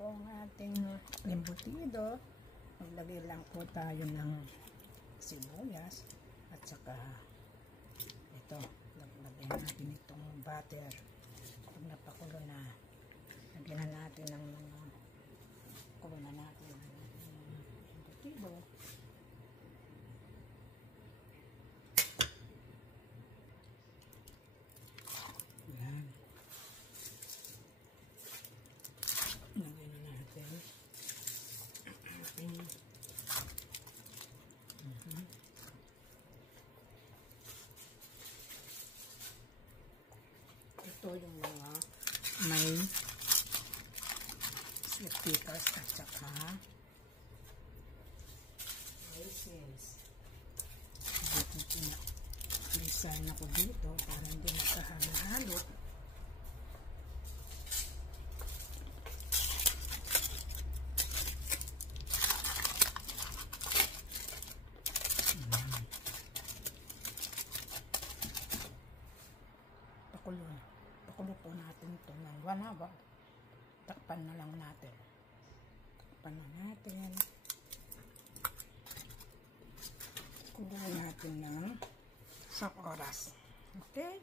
po ang ating embutido. Maglagay lang po tayo ng sibuyas at saka ito, lagyan natin itong butter. Pag napakulo na, lagyan na natin ng kulo na natin ng embutido. Yan. Lagyan na natin. Ito yung mga may sweet pickles at saka raisins. Design ako dito para hindi magkahalo-halo. Pakulo po natin ito ng 1 hour. Takpan na lang natin. Takpan na natin. Kulo natin ng 1 oras. Okay?